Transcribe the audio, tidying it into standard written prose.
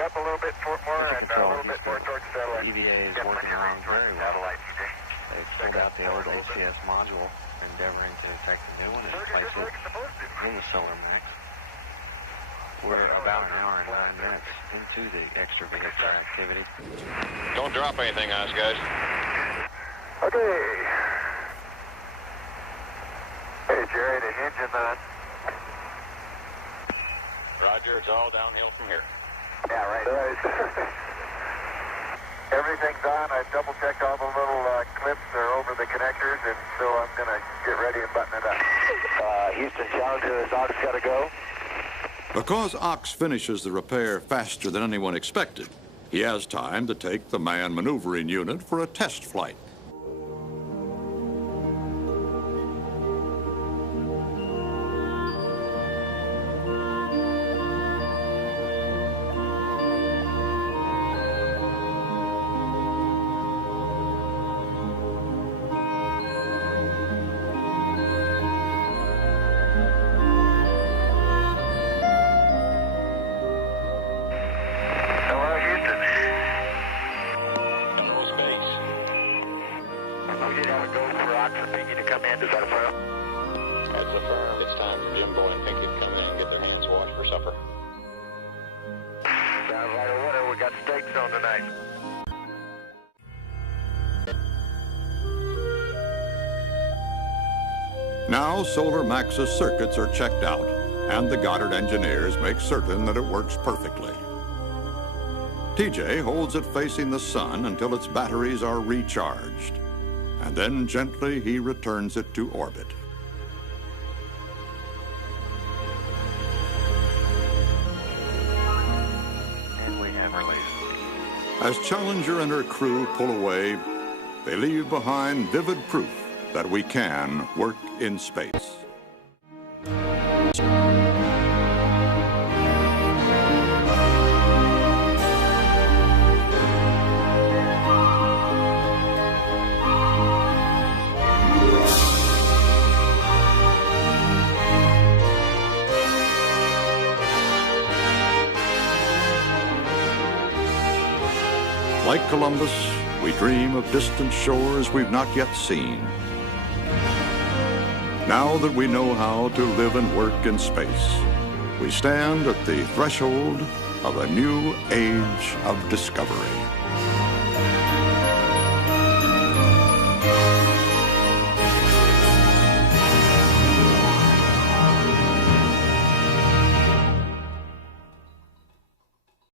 up a little bit more and a little bit more towards satellite. EVA is working along very well. They've pulled out the old HCS module, endeavoring to infect the new one and place it in the Solar Max. We're about an hour and 9 minutes into the extravehicular activity. Don't drop anything on us, guys. Okay. Hey, Jerry, the engine on. Roger, it's all downhill from here. Yeah, right. Everything's on. I've double-checked all the little clips are over the connectors, and so I'm going to get ready and button it up. Houston, Challenger, Ox got to go. Because Ox finishes the repair faster than anyone expected, he has time to take the manned maneuvering unit for a test flight. Now, Solar Max's circuits are checked out, and the Goddard engineers make certain that it works perfectly. TJ holds it facing the sun until its batteries are recharged, and then gently he returns it to orbit. And we have released. As Challenger and her crew pull away, they leave behind vivid proof that we can work in space. Like Columbus, we dream of distant shores we've not yet seen. Now that we know how to live and work in space, we stand at the threshold of a new age of discovery.